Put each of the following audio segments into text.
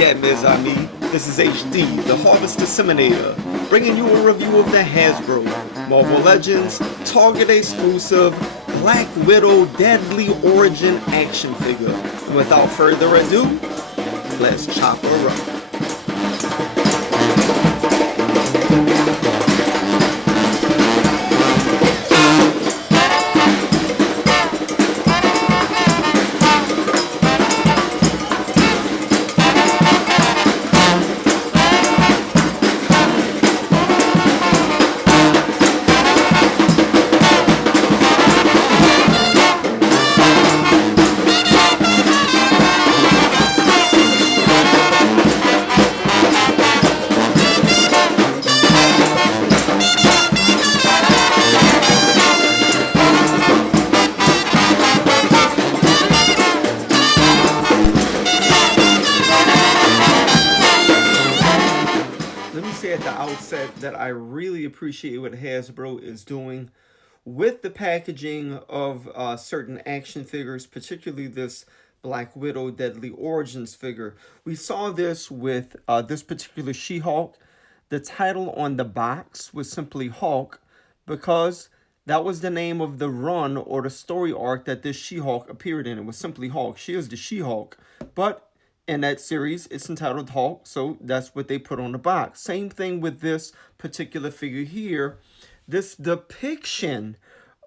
at, mes amis? This is HD, the Harvest Disseminator, bringing you a review of the Hasbro Marvel Legends Target exclusive Black Widow Deadly Origin action figure. And without further ado, let's chop her up. At the outset that I really appreciate what Hasbro is doing with the packaging of certain action figures, particularly this Black Widow Deadly Origins figure. We saw this with this particular She-Hulk. The title on the box was simply Hulk because that was the name of the run or the story arc that this She-Hulk appeared in. It was simply Hulk. She is the She-Hulk, but in that series, it's entitled Hulk, so that's what they put on the box. Same thing with this particular figure here. This depiction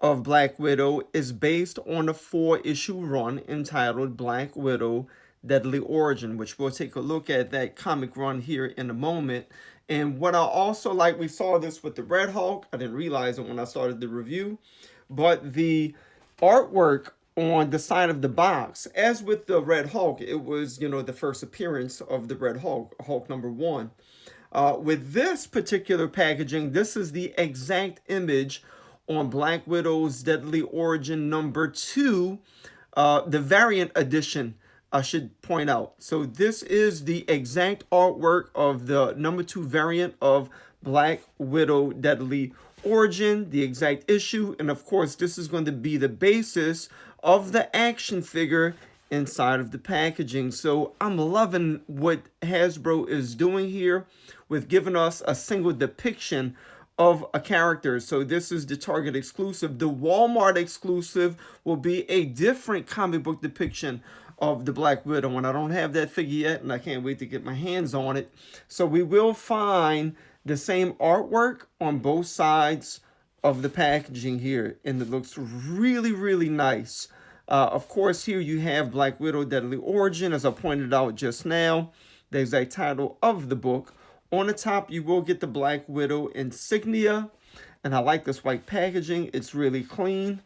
of Black Widow is based on a 4-issue run entitled Black Widow Deadly Origin, which we'll take a look at that comic run here in a moment. And what I also like, we saw this with the Red Hulk. I didn't realize it when I started the review, but the artwork on the side of the box, as with the Red Hulk, it was, the first appearance of the Red Hulk, Hulk #1. With this particular packaging, this is the exact image on Black Widow's Deadly Origin #2, the variant edition, I should point out. So this is the exact artwork of the #2 variant of Black Widow Deadly Origin, the exact issue, and of course this is going to be the basis of the action figure inside of the packaging. So I'm loving what Hasbro is doing here with giving us a single depiction of a character. So this is the Target exclusive. The Walmart exclusive will be a different comic book depiction of the Black Widow, and I don't have that figure yet, and I can't wait to get my hands on it. So we will find the same artwork on both sides of the packaging here, and it looks really, really nice. Of course, here you have Black Widow Deadly Origin, as I pointed out just now, the exact title of the book. On the top, you will get the Black Widow insignia, and I like this white packaging. It's really clean.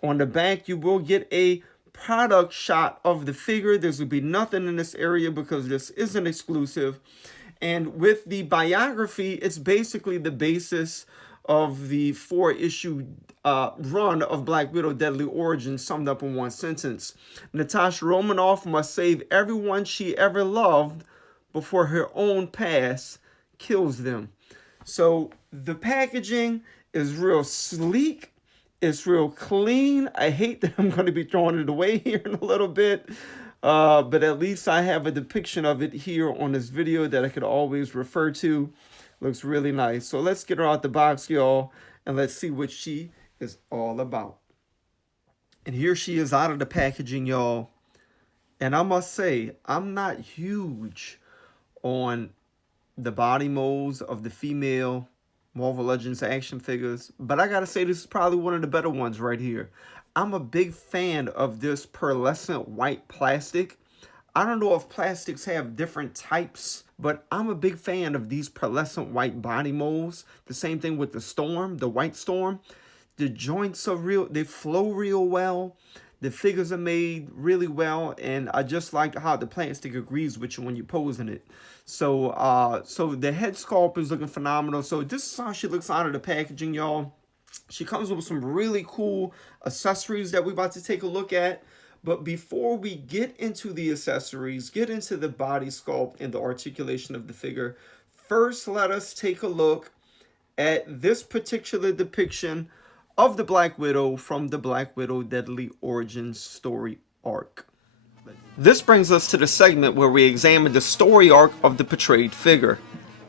On the back, you will get a product shot of the figure. There's will be nothing in this area because this isn't exclusive. And with the biography, it's basically the basis of the 4-issue run of Black Widow Deadly Origin summed up in one sentence. Natasha Romanoff must save everyone she ever loved before her own past kills them. So the packaging is real sleek. It's real clean. I hate that I'm going to be throwing it away here in a little bit. But at least I have a depiction of it here on this video that I could always refer to. Looks really nice. So let's get her out the box, y'all, and let's see what she is all about. And here she is out of the packaging, y'all. And I must say, I'm not huge on the body molds of the female Marvel Legends action figures, but I gotta say this is probably one of the better ones right here. I'm a big fan of this pearlescent white plastic. I don't know if plastics have different types, but I'm a big fan of these pearlescent white body molds. The same thing with the Storm, the White Storm. The joints are real, they flow real well. The figures are made really well, and I just like how the plastic agrees with you when you're posing it. So, so the head sculpt is looking phenomenal. So this is how she looks out of the packaging, y'all. She comes with some really cool accessories that we're about to take a look at. But before we get into the accessories, get into the body sculpt and the articulation of the figure, first let us take a look at this particular depiction of the Black Widow from the Black Widow Deadly Origins story arc. This brings us to the segment where we examine the story arc of the portrayed figure.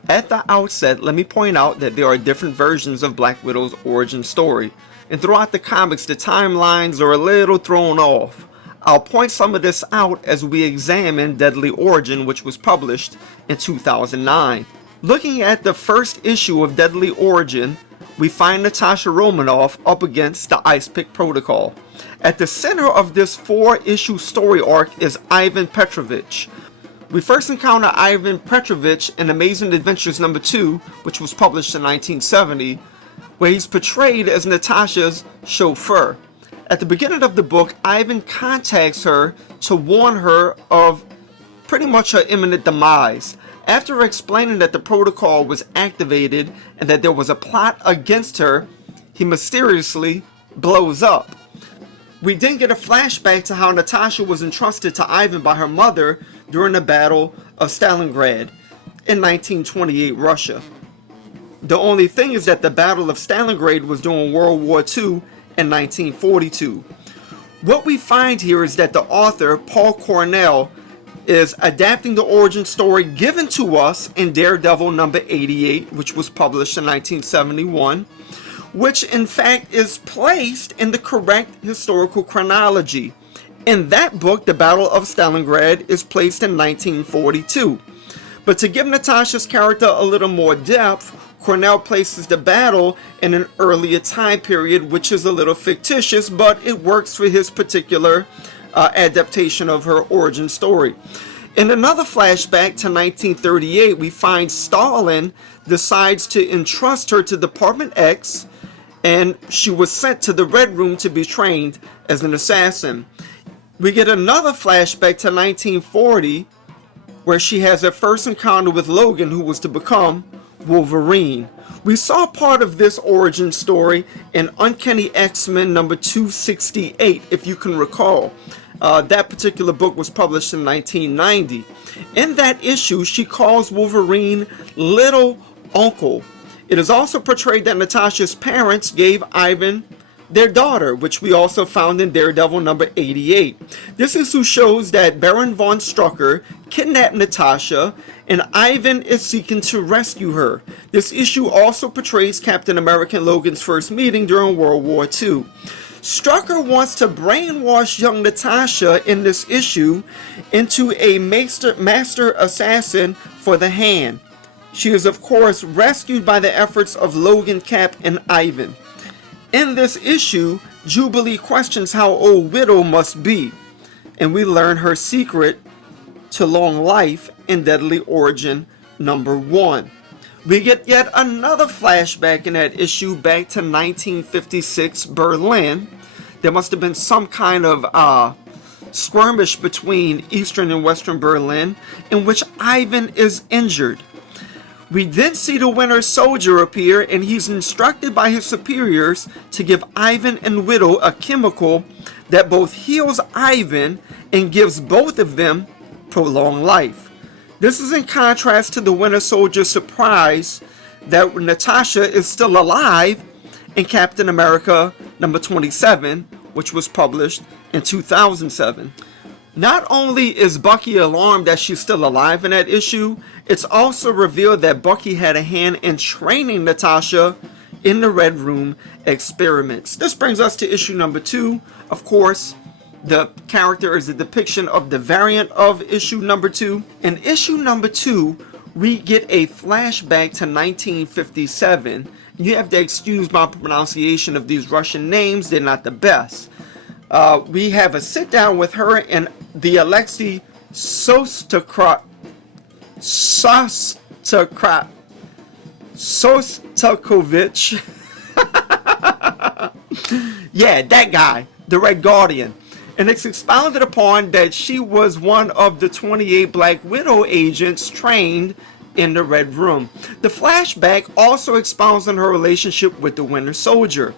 At the outset, let me point out that there are different versions of Black Widow's origin story, and throughout the comics the timelines are a little thrown off. I'll point some of this out as we examine Deadly Origin, which was published in 2009. Looking at the first issue of Deadly Origin, we find Natasha Romanoff up against the Ice Pick Protocol. At the center of this 4-issue story arc is Ivan Petrovich. We first encounter Ivan Petrovich in Amazing Adventures number 2, which was published in 1970, where he's portrayed as Natasha's chauffeur. At the beginning of the book, Ivan contacts her to warn her of pretty much her imminent demise. After explaining that the protocol was activated and that there was a plot against her, he mysteriously blows up. We then get a flashback to how Natasha was entrusted to Ivan by her mother during the Battle of Stalingrad in 1928 Russia. The only thing is that the Battle of Stalingrad was during World War II in 1942. What we find here is that the author, Paul Cornell, is adapting the origin story given to us in Daredevil number 88, which was published in 1971, which in fact is placed in the correct historical chronology. In that book, the Battle of Stalingrad is placed in 1942. But to give Natasha's character a little more depth, Cornell places the battle in an earlier time period, which is a little fictitious, but it works for his particular adaptation of her origin story. In another flashback to 1938, we find Stalin decides to entrust her to Department X, and she was sent to the Red Room to be trained as an assassin. We get another flashback to 1940, where she has her first encounter with Logan, who was to become Wolverine. We saw part of this origin story in Uncanny X-Men number 268, if you can recall. That particular book was published in 1990. In that issue, she calls Wolverine Little Uncle. It is also portrayed that Natasha's parents gave Ivan their daughter, which we also found in Daredevil number 88. This issue shows that Baron von Strucker kidnapped Natasha and Ivan is seeking to rescue her. This issue also portrays Captain America and Logan's first meeting during World War II. Strucker wants to brainwash young Natasha in this issue into a master assassin for the Hand. She is of course rescued by the efforts of Logan, Cap, and Ivan. In this issue, Jubilee questions how old Widow must be, and we learn her secret to long life in Deadly Origin number 1. We get yet another flashback in that issue back to 1956 Berlin. There must have been some kind of skirmish between Eastern and Western Berlin in which Ivan is injured. We then see the Winter Soldier appear, and he's instructed by his superiors to give Ivan and Widow a chemical that both heals Ivan and gives both of them prolonged life. This is in contrast to the Winter Soldier's surprise that Natasha is still alive in Captain America number 27, which was published in 2007. Not only is Bucky alarmed that she's still alive in that issue, it's also revealed that Bucky had a hand in training Natasha in the Red Room experiments. This brings us to issue number 2. Of course, the character is a depiction of the variant of issue number 2. In issue number 2, we get a flashback to 1957. You have to excuse my pronunciation of these Russian names, they're not the best. We have a sit down with her and the Alexei Sostakovich. Yeah, that guy, the Red Guardian. And it's expounded upon that she was one of the 28 Black Widow agents trained in the Red Room. The flashback also expounds on her relationship with the Winter Soldier.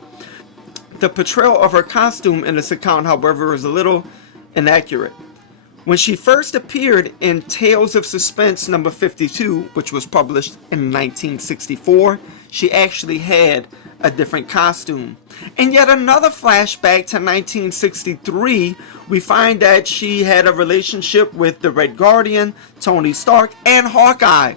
The portrayal of her costume in this account, however, is a little inaccurate. When she first appeared in Tales of Suspense number 52, which was published in 1964, she actually had a different costume. And yet another flashback to 1963, we find that she had a relationship with the Red Guardian, Tony Stark, and Hawkeye.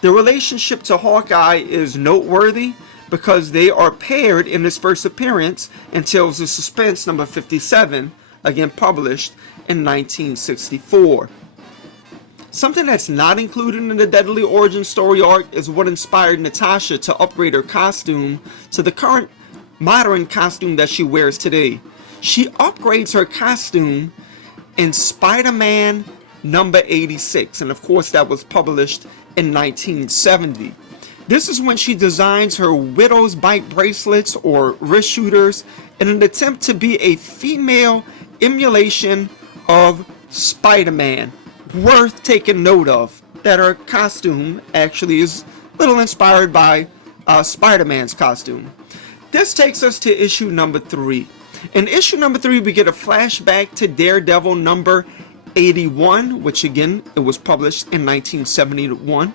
The relationship to Hawkeye is noteworthy because they are paired in his first appearance in Tales of Suspense number 57, again published in 1964. Something that's not included in the Deadly origin story arc is what inspired Natasha to upgrade her costume to the current modern costume that she wears today. She upgrades her costume in Spider-Man number 86, and of course that was published in 1970. This is when she designs her Widow's Bite bracelets or wrist shooters in an attempt to be a female emulation of Spider-Man. Worth taking note of that her costume actually is a little inspired by Spider-Man's costume. This takes us to issue number 3. In issue number 3, we get a flashback to Daredevil number 81, which again, it was published in 1971.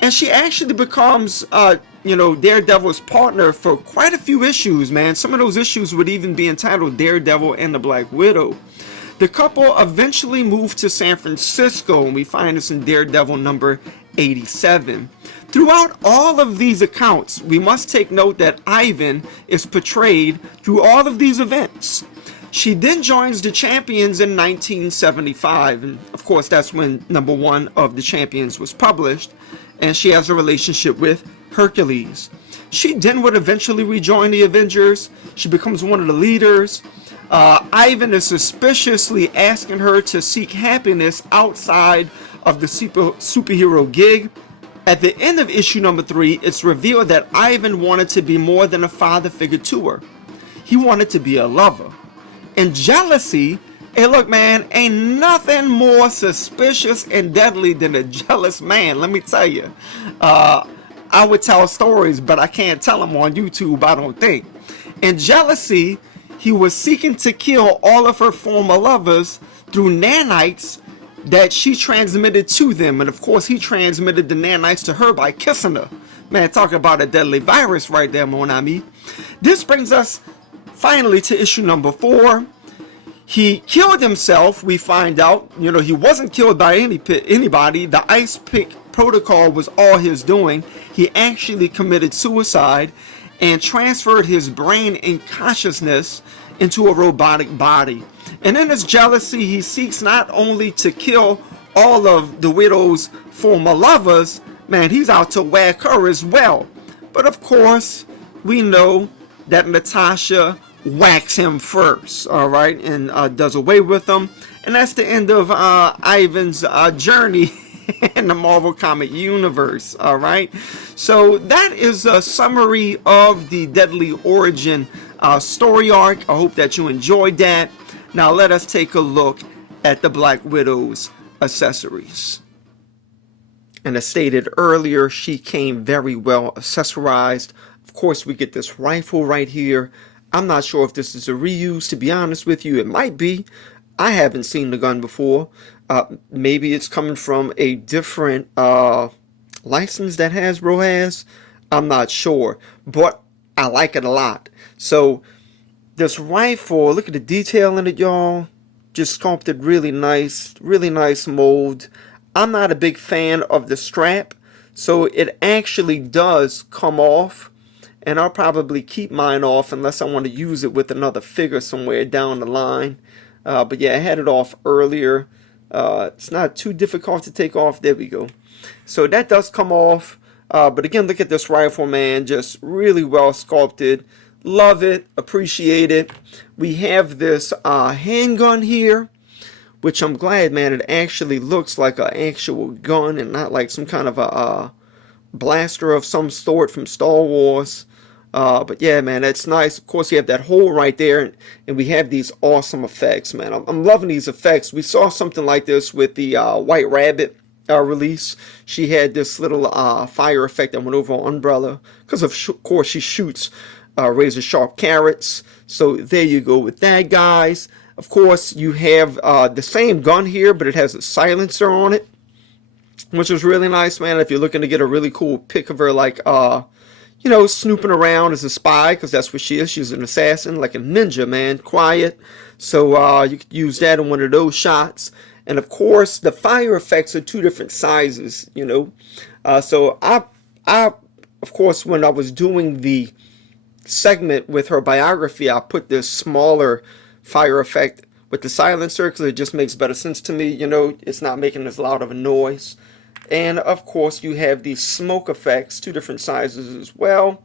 And she actually becomes, Daredevil's partner for quite a few issues, man. Some of those issues would even be entitled Daredevil and the Black Widow. The couple eventually moved to San Francisco, and we find this in Daredevil number 87. Throughout all of these accounts, we must take note that Ivan is portrayed through all of these events. She then joins the Champions in 1975, and of course that's when number 1 of the Champions was published, and she has a relationship with Hercules. She then would eventually rejoin the Avengers. She becomes one of the leaders. Ivan is suspiciously asking her to seek happiness outside of the superhero gig. At the end of issue number 3, it's revealed that Ivan wanted to be more than a father figure to her. He wanted to be a lover. And jealousy, hey look man, ain't nothing more suspicious and deadly than a jealous man, let me tell you. I would tell stories, but I can't tell them on YouTube, I don't think. In jealousy, he was seeking to kill all of her former lovers through nanites that she transmitted to them. And of course, he transmitted the nanites to her by kissing her. Man, talk about a deadly virus right there, mon ami. This brings us finally to issue number 4. He killed himself, we find out. He wasn't killed by anybody. The ice pick protocol was all his doing. He actually committed suicide and transferred his brain and consciousness into a robotic body. And in his jealousy, he seeks not only to kill all of the Widow's former lovers, man, he's out to whack her as well. But of course, we know that Natasha whacks him first, all right, and does away with him. And that's the end of Ivan's journey in the Marvel comic universe, all right. So that is a summary of the Deadly Origin story arc. I hope that you enjoyed that. Now let us take a look at the Black Widow's accessories. And as stated earlier, she came very well accessorized. Of course, we get this rifle right here. I'm not sure if this is a reuse, to be honest with you. It might be. I haven't seen the gun before. Maybe it's coming from a different license that Hasbro has. I'm not sure, but I like it a lot. So this rifle, look at the detail in it, y'all. Just sculpted really nice mold. I'm not a big fan of the strap, so it actually does come off, and I'll probably keep mine off unless I want to use it with another figure somewhere down the line. But yeah, I had it off earlier. It's not too difficult to take off. There we go. So that does come off. But again, look at this rifle, man. Just really well sculpted. Love it. Appreciate it. We have this handgun here, which I'm glad, man, it actually looks like an actual gun and not like some kind of a blaster of some sort from Star Wars. But yeah, man, that's nice. Of course, you have that hole right there, and we have these awesome effects, man. I'm loving these effects. We saw something like this with the White Rabbit release. She had this little fire effect that went over on Umbrella because, of course, she shoots razor sharp carrots. So there you go with that, guys. Of course, you have the same gun here, but it has a silencer on it, which is really nice, man. If you're looking to get a really cool pic of her, like, you know, snooping around as a spy, because that's what she is. She's an assassin, like a ninja, man, quiet. So you could use that in one of those shots. And of course, the fire effects are two different sizes, you know. So of course, when I was doing the segment with her biography, I put this smaller fire effect with the silencer because it just makes better sense to me. You know, it's not making as loud of a noise. And of course, you have these smoke effects, two different sizes as well,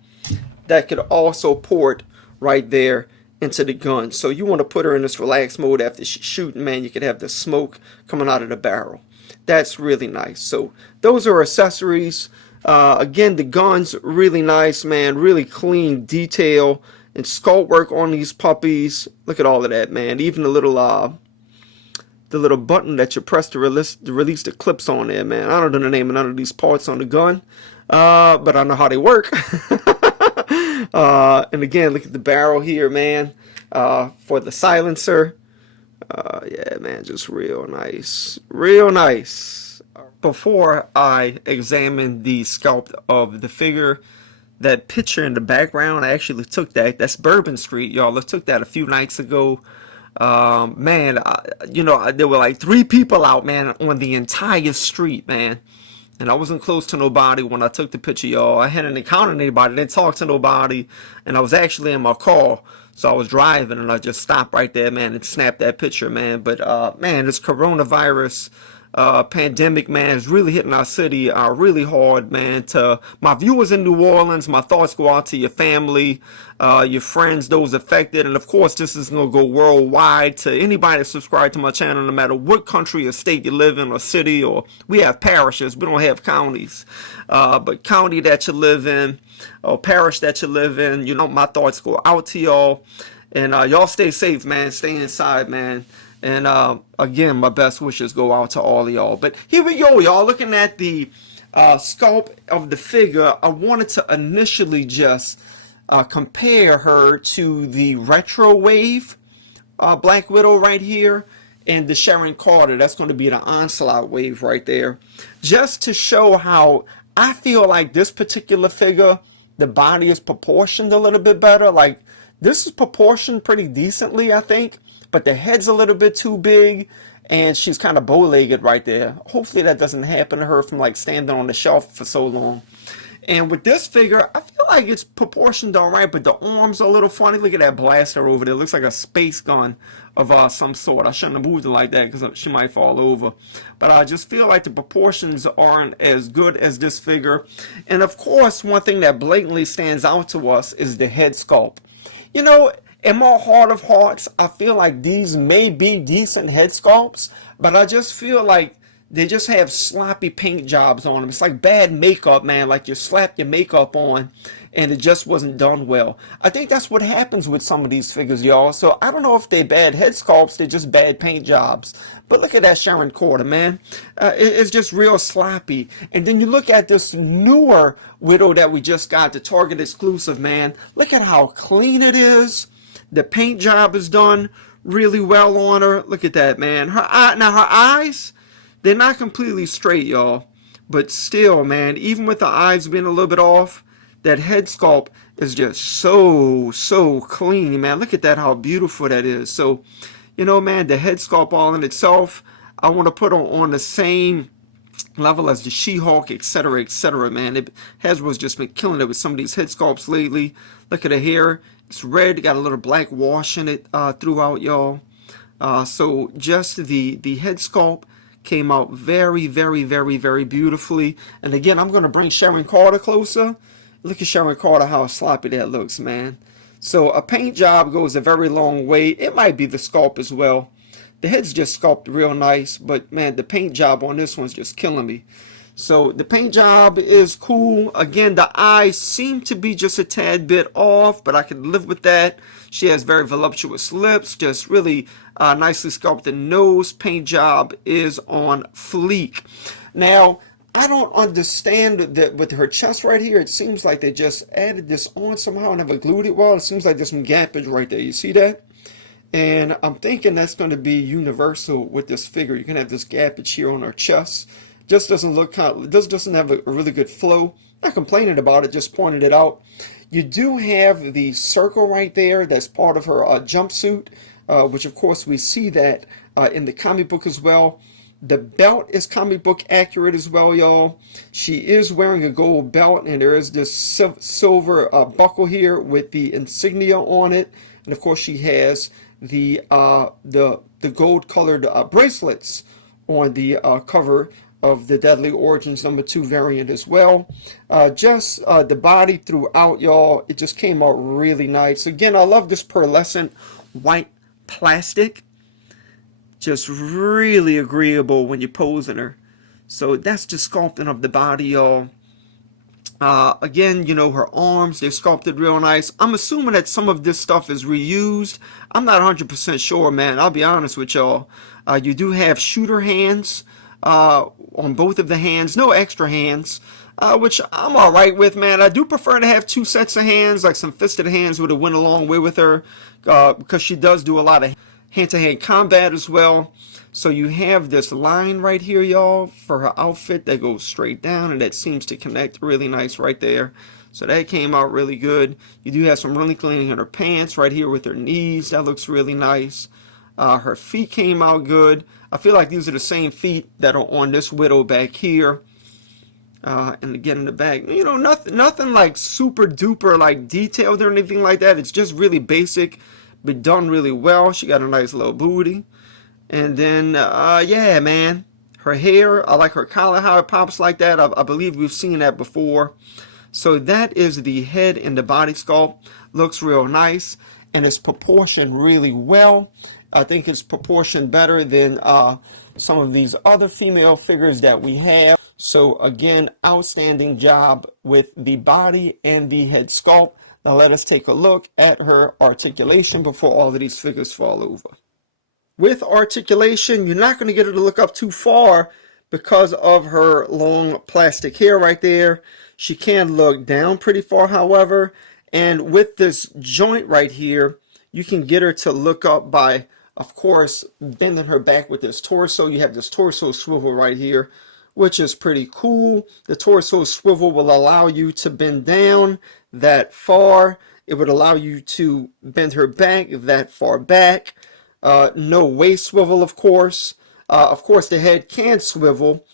that could also port right there into the gun. So you want to put her in this relaxed mode after she's shooting, man. You could have the smoke coming out of the barrel. That's really nice. So those are accessories. Again, the gun's really nice, man. Really clean detail and sculpt work on these puppies. Look at all of that, man. Even the little button that you press to release the clips on there, man. I don't know the name of none of these parts on the gun, but I know how they work. And again, look at the barrel here, man, for the silencer. Yeah, man, just real nice. Real nice. Before I examine the sculpt of the figure, that picture in the background, I actually took that. That's Bourbon Street, y'all. I took that a few nights ago. Man, you know, there were like 3 people out, man, on the entire street, man. And I wasn't close to nobody when I took the picture, y'all. I hadn't encountered anybody, didn't talk to nobody, and I was actually in my car. So I was driving, and I just stopped right there, man, and snapped that picture, man. But, man, this coronavirus pandemic, man, is really hitting our city really hard, man. To my viewers in New Orleans, my thoughts go out to your family, your friends, those affected, and of course this is going to go worldwide to anybody that subscribe to my channel, no matter what country or state you live in or city, or we have parishes, we don't have counties, but county that you live in or parish that you live in, you know, my thoughts go out to y'all, and y'all stay safe, man. Stay inside, man. And again, my best wishes go out to all of y'all. But here we go, y'all. Looking at the sculpt of the figure, I wanted to initially just compare her to the retro wave Black Widow right here, and the Sharon Carter. That's going to be the Onslaught wave right there. Just to show how I feel like this particular figure, the body is proportioned a little bit better. Like, this is proportioned pretty decently, I think. But the head's a little bit too big, and she's kind of bow-legged right there. Hopefully that doesn't happen to her from like standing on the shelf for so long. And with this figure, I feel like it's proportioned all right, but the arms are a little funny. Look at that blaster over there. It looks like a space gun of some sort. I shouldn't have moved it like that because she might fall over. But I just feel like the proportions aren't as good as this figure. And of course, one thing that blatantly stands out to us is the head sculpt. You know, in my heart of hearts, I feel like these may be decent head sculpts, but I just feel like they just have sloppy paint jobs on them. It's like bad makeup, man. Like you slapped your makeup on and it just wasn't done well. I think that's what happens with some of these figures, y'all. So I don't know if they're bad head sculpts, they're just bad paint jobs. But look at that Sharon Carter, man. It's just real sloppy. And then you look at this newer Widow that we just got, the Target exclusive, man. Look at how clean it is. The paint job is done really well on her. Look at that, man. Her eyes, they're not completely straight, y'all. But still, man, even with the eyes being a little bit off, that head sculpt is just so clean, man. Look at that, how beautiful that is. So, you know, man, the head sculpt all in itself, I want to put on the same level as the She-Hulk, etc., man. Hasbro's just been killing it with some of these head sculpts lately. Look at the hair. It's red, got a little black wash in it throughout, y'all. So just the head sculpt came out very beautifully. And again, I'm going to bring Sharon Carter closer. Look at Sharon Carter, how sloppy that looks, man. So a paint job goes a very long way. It might be the sculpt as well. The head's just sculpted real nice, but man, the paint job on this one's just killing me. So the paint job is cool. Again, the eyes seem to be just a tad bit off, but I can live with that. She has very voluptuous lips, just really nicely sculpted nose. Paint job is on fleek. Now, I don't understand that with her chest right here. It seems like they just added this on somehow and never glued it well. It seems like there's some gappage right there. You see that? And I'm thinking that's going to be universal with this figure. You can have this gappage here on her chest. Just doesn't look doesn't have a really good flow. Not complaining about it, just pointed it out. You do have the circle right there that's part of her jumpsuit, which of course we see that in the comic book as well. The belt is comic book accurate as well, y'all. She is wearing a gold belt, and there is this silver buckle here with the insignia on it. And of course, she has the gold-colored bracelets on the cover of the Deadly Origins #2 variant as well. Just the body throughout, y'all, it just came out really nice. Again, I love this pearlescent white plastic. Just really agreeable when you're posing her. So that's just sculpting of the body, y'all. Again, you know, her arms, they're sculpted real nice. I'm assuming that some of this stuff is reused. I'm not 100% sure, man. I'll be honest with y'all. You do have shooter hands on both of the hands. No extra hands, which I'm all right with, man. I do prefer to have 2 sets of hands. Like some fisted hands would have went a long way with her, because she does do a lot of hand-to-hand combat as well. So you have this line right here, y'all, for her outfit that goes straight down, and that seems to connect really nice right there. So that came out really good. You do have some really cleaning in her pants right here with her knees. That looks really nice. Her feet came out good. I feel like these are the same feet that are on this widow back here. And again in the back, you know, nothing like super duper like detailed or anything like that. It's just really basic, but done really well. She got a nice little booty. And then, yeah, man, her hair, I like her collar, how it pops like that. I believe we've seen that before. So that is the head and the body sculpt. Looks real nice, and it's proportioned really well. I think it's proportioned better than some of these other female figures that we have. So again, outstanding job with the body and the head sculpt. Now let us take a look at her articulation before all of these figures fall over. With articulation, you're not going to get her to look up too far because of her long plastic hair right there. She can look down pretty far, however. And with this joint right here, you can get her to look up by, of course, bending her back with this torso. You have this torso swivel right here, which is pretty cool. The torso swivel will allow you to bend down that far. It would allow you to bend her back that far back. No waist swivel, of course. Of course, the head can swivel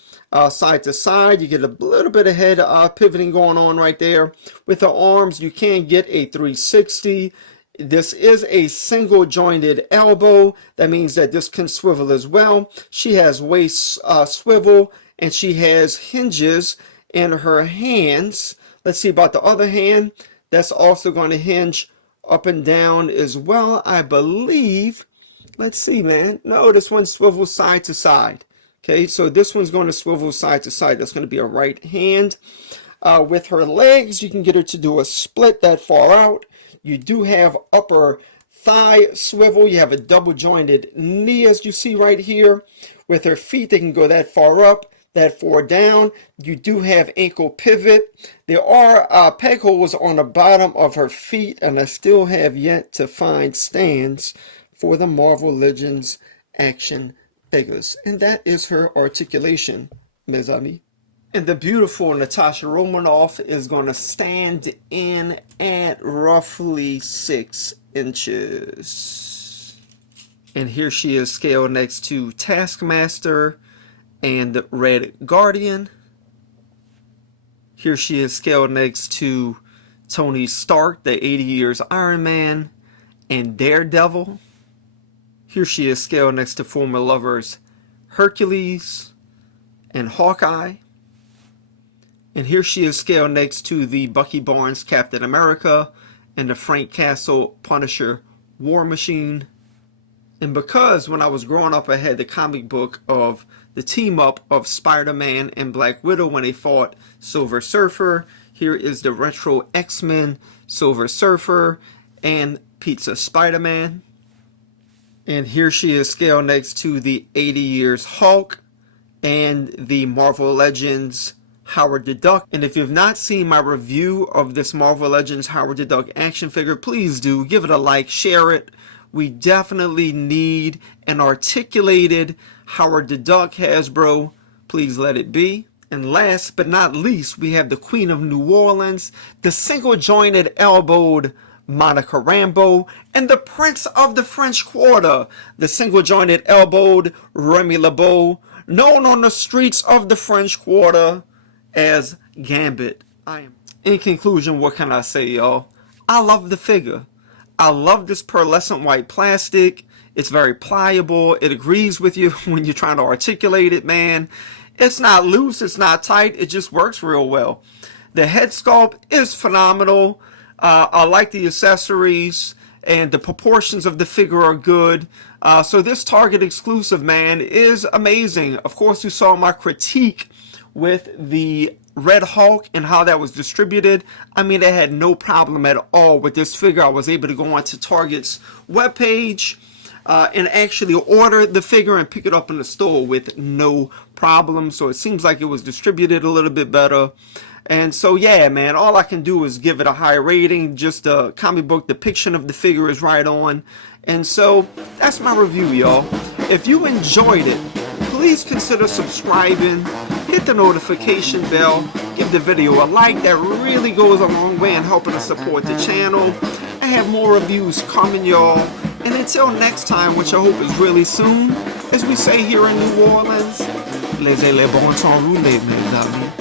side to side. You get a little bit of head pivoting going on right there. With the arms, you can get a 360. This is a single jointed elbow. That means that this can swivel as well. She has waist swivel, and she has hinges in her hands. Let's see about the other hand. That's also going to hinge up and down as well, I believe. Let's see, man. No, this one swivels side to side. Okay, so this one's going to swivel side to side. That's going to be a right hand. With her legs, you can get her to do a split that far out. You do have upper thigh swivel. You have a double jointed knee, as you see right here. With her feet, they can go that far up, that far down. You do have ankle pivot. There are peg holes on the bottom of her feet, and I still have yet to find stands for the Marvel Legends action figures. And that is her articulation, mes amis. And the beautiful Natasha Romanoff is going to stand in at roughly 6 inches. And here she is scaled next to Taskmaster and Red Guardian. Here she is scaled next to Tony Stark, the 80 years Iron Man, and Daredevil. Here she is scaled next to former lovers Hercules and Hawkeye. And here she is scaled next to the Bucky Barnes Captain America and the Frank Castle Punisher War Machine. And because when I was growing up I had the comic book of the team up of Spider-Man and Black Widow when they fought Silver Surfer, here is the retro X-Men Silver Surfer and Pizza Spider-Man. And here she is scaled next to the 80 years Hulk and the Marvel Legends Howard the Duck. And if you've not seen my review of this Marvel Legends Howard the Duck action figure, please do give it a like, share it. We definitely need an articulated Howard the Duck, Hasbro. Please let it be. And last but not least, we have the Queen of New Orleans, the single-jointed elbowed Monica Rambeau, and the Prince of the French Quarter, the single-jointed elbowed Remy LeBeau, known on the streets of the French Quarter as Gambit. In conclusion, what can I say, y'all? I love the figure. I love this pearlescent white plastic. It's very pliable. It agrees with you when you're trying to articulate it, man. It's not loose. It's not tight. It just works real well. The head sculpt is phenomenal. I like the accessories, and the proportions of the figure are good. So this Target exclusive, man, is amazing. Of course, you saw my critique with the Red Hulk and how that was distributed. I mean, I had no problem at all with this figure. I was able to go onto Target's webpage and actually order the figure and pick it up in the store with no problem. So it seems like it was distributed a little bit better. And so, yeah, man, all I can do is give it a high rating. Just the comic book depiction of the figure is right on. And so that's my review, y'all. If you enjoyed it, please consider subscribing, hit the notification bell, give the video a like. That really goes a long way in helping us support the channel. I have more reviews coming, y'all. And until next time, which I hope is really soon, as we say here in New Orleans, laissez les bon temps rouler, mes amis.